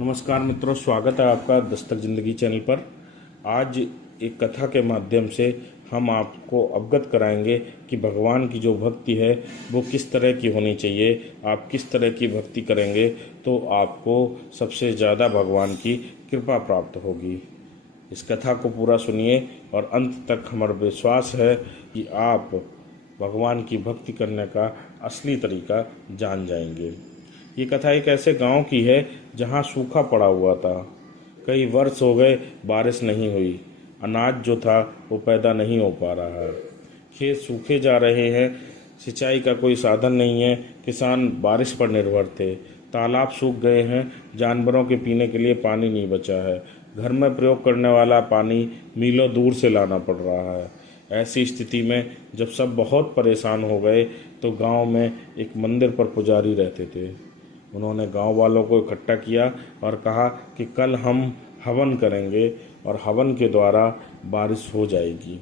नमस्कार मित्रों, स्वागत है आपका दस्तक ज़िंदगी चैनल पर। आज एक कथा के माध्यम से हम आपको अवगत कराएंगे कि भगवान की जो भक्ति है वो किस तरह की होनी चाहिए। आप किस तरह की भक्ति करेंगे तो आपको सबसे ज़्यादा भगवान की कृपा प्राप्त होगी। इस कथा को पूरा सुनिए और अंत तक हमारा विश्वास है कि आप भगवान की भक्ति करने का असली तरीका जान जाएंगे। ये कथा एक ऐसे गांव की है जहां सूखा पड़ा हुआ था। कई वर्ष हो गए, बारिश नहीं हुई। अनाज जो था वो पैदा नहीं हो पा रहा है। खेत सूखे जा रहे हैं, सिंचाई का कोई साधन नहीं है। किसान बारिश पर निर्भर थे। तालाब सूख गए हैं, जानवरों के पीने के लिए पानी नहीं बचा है। घर में प्रयोग करने वाला पानी मीलों दूर से लाना पड़ रहा है। ऐसी स्थिति में जब सब बहुत परेशान हो गए तो गांव में एक मंदिर पर पुजारी रहते थे। उन्होंने गांव वालों को इकट्ठा किया और कहा कि कल हम हवन करेंगे और हवन के द्वारा बारिश हो जाएगी।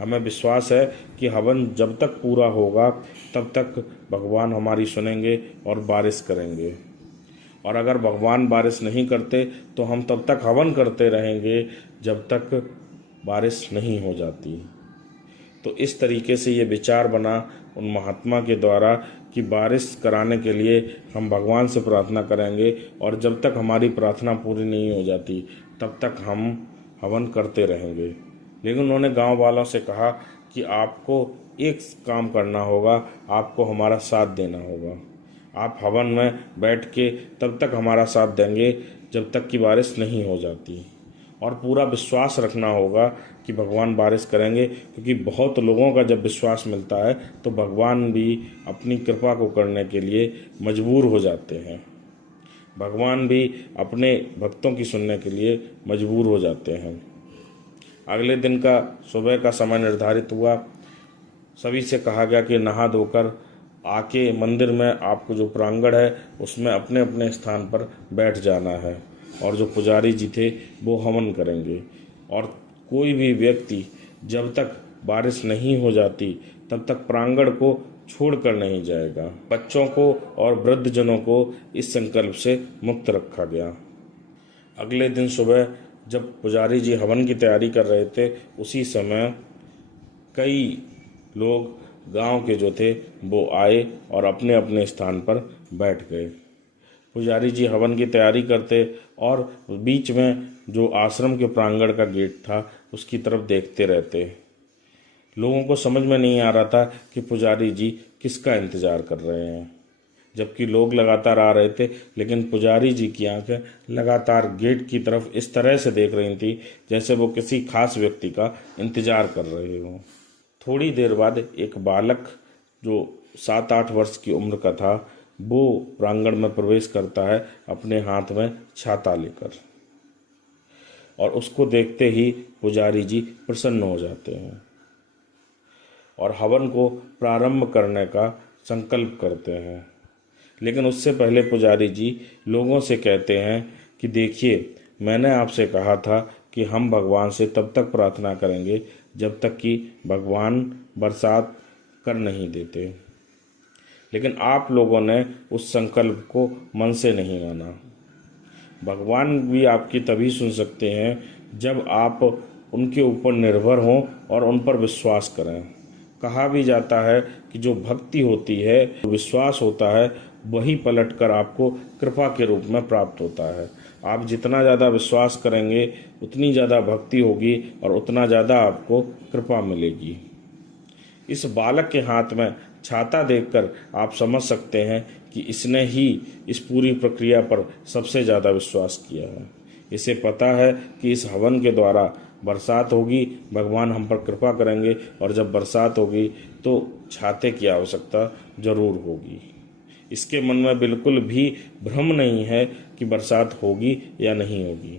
हमें विश्वास है कि हवन जब तक पूरा होगा तब तक भगवान हमारी सुनेंगे और बारिश करेंगे, और अगर भगवान बारिश नहीं करते तो हम तब तक हवन करते रहेंगे जब तक बारिश नहीं हो जाती। तो इस तरीके से ये विचार बना उन महात्मा के द्वारा कि बारिश कराने के लिए हम भगवान से प्रार्थना करेंगे, और जब तक हमारी प्रार्थना पूरी नहीं हो जाती तब तक हम हवन करते रहेंगे। लेकिन उन्होंने गांव वालों से कहा कि आपको एक काम करना होगा, आपको हमारा साथ देना होगा। आप हवन में बैठ के तब तक हमारा साथ देंगे जब तक कि बारिश नहीं हो जाती, और पूरा विश्वास रखना होगा कि भगवान बारिश करेंगे, क्योंकि बहुत लोगों का जब विश्वास मिलता है तो भगवान भी अपनी कृपा को करने के लिए मजबूर हो जाते हैं। भगवान भी अपने भक्तों की सुनने के लिए मजबूर हो जाते हैं। अगले दिन का सुबह का समय निर्धारित हुआ। सभी से कहा गया कि नहा धोकर आके मंदिर में आपको जो प्रांगण है उसमें अपने अपने स्थान पर बैठ जाना है, और जो पुजारी जी थे वो हवन करेंगे। और कोई भी व्यक्ति जब तक बारिश नहीं हो जाती तब तक प्रांगण को छोड़कर नहीं जाएगा। बच्चों को और वृद्धजनों को इस संकल्प से मुक्त रखा गया। अगले दिन सुबह जब पुजारी जी हवन की तैयारी कर रहे थे, उसी समय कई लोग गांव के जो थे वो आए और अपने अपने स्थान पर बैठ गए। पुजारी जी हवन की तैयारी करते और बीच में जो आश्रम के प्रांगण का गेट था उसकी तरफ देखते रहते। लोगों को समझ में नहीं आ रहा था कि पुजारी जी किसका इंतज़ार कर रहे हैं, जबकि लोग लगातार आ रहे थे, लेकिन पुजारी जी की आंखें लगातार गेट की तरफ इस तरह से देख रही थी जैसे वो किसी खास व्यक्ति का इंतज़ार कर रहे हों। थोड़ी देर बाद एक बालक जो 7-8 वर्ष की उम्र का था वो प्रांगण में प्रवेश करता है अपने हाथ में छाता लेकर, और उसको देखते ही पुजारी जी प्रसन्न हो जाते हैं और हवन को प्रारंभ करने का संकल्प करते हैं। लेकिन उससे पहले पुजारी जी लोगों से कहते हैं कि देखिए, मैंने आपसे कहा था कि हम भगवान से तब तक प्रार्थना करेंगे जब तक कि भगवान बरसात कर नहीं देते, लेकिन आप लोगों ने उस संकल्प को मन से नहीं माना। भगवान भी आपकी तभी सुन सकते हैं जब आप उनके ऊपर निर्भर हों और उन पर विश्वास करें। कहा भी जाता है कि जो भक्ति होती है, विश्वास होता है, वही पलटकर आपको कृपा के रूप में प्राप्त होता है। आप जितना ज़्यादा विश्वास करेंगे उतनी ज़्यादा भक्ति होगी और उतना ज़्यादा आपको कृपा मिलेगी। इस बालक के हाथ में छाता देखकर आप समझ सकते हैं कि इसने ही इस पूरी प्रक्रिया पर सबसे ज़्यादा विश्वास किया है। इसे पता है कि इस हवन के द्वारा बरसात होगी, भगवान हम पर कृपा करेंगे, और जब बरसात होगी तो छाते की आवश्यकता जरूर होगी। इसके मन में बिल्कुल भी भ्रम नहीं है कि बरसात होगी या नहीं होगी,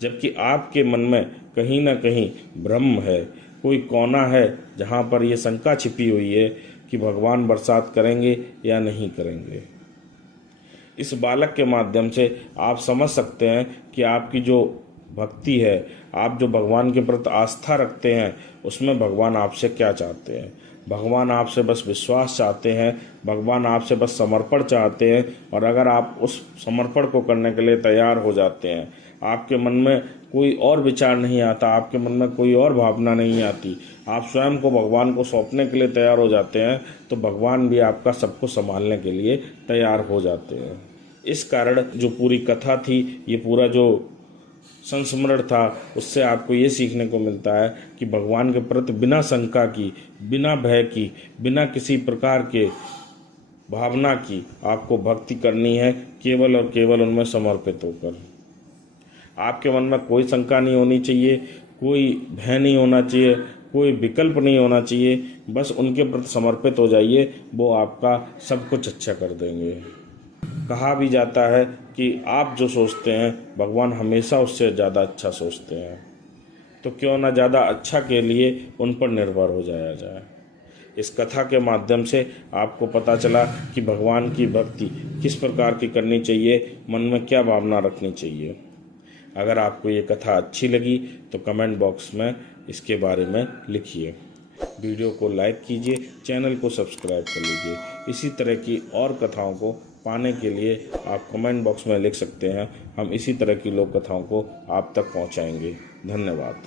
जबकि आपके मन में कहीं ना कहीं भ्रम है। कोई कोना है जहाँ पर ये शंका छिपी हुई है कि भगवान बरसात करेंगे या नहीं करेंगे। इस बालक के माध्यम से आप समझ सकते हैं कि आपकी जो भक्ति है, आप जो भगवान के प्रति आस्था रखते हैं, उसमें भगवान आपसे क्या चाहते हैं। भगवान आपसे बस विश्वास चाहते हैं, भगवान आपसे बस समर्पण चाहते हैं। और अगर आप उस समर्पण को करने के लिए तैयार हो जाते हैं, आपके मन में कोई और विचार नहीं आता, आपके मन में कोई और भावना नहीं आती, आप स्वयं को भगवान को सौंपने के लिए तैयार हो जाते हैं, तो भगवान भी आपका सब कुछ संभालने के लिए तैयार हो जाते हैं। इस कारण जो पूरी कथा थी, ये पूरा जो संस्मरण था, उससे आपको ये सीखने को मिलता है कि भगवान के प्रति बिना शंका की, बिना भय की, बिना किसी प्रकार के भावना की आपको भक्ति करनी है, केवल और केवल उनमें समर्पित होकर। आपके मन में कोई शंका नहीं होनी चाहिए, कोई भय नहीं होना चाहिए, कोई विकल्प नहीं होना चाहिए। बस उनके प्रति समर्पित हो जाइए, वो आपका सब कुछ अच्छा कर देंगे। कहा भी जाता है कि आप जो सोचते हैं, भगवान हमेशा उससे ज़्यादा अच्छा सोचते हैं। तो क्यों ना ज़्यादा अच्छा के लिए उन पर निर्भर हो जाया जाए। इस कथा के माध्यम से आपको पता चला कि भगवान की भक्ति किस प्रकार की करनी चाहिए, मन में क्या भावना रखनी चाहिए। अगर आपको ये कथा अच्छी लगी तो कमेंट बॉक्स में इसके बारे में लिखिए। वीडियो को लाइक कीजिए, चैनल को सब्सक्राइब कर लीजिए। इसी तरह की और कथाओं को पाने के लिए आप कमेंट बॉक्स में लिख सकते हैं। हम इसी तरह की लोक कथाओं को आप तक पहुंचाएंगे। धन्यवाद।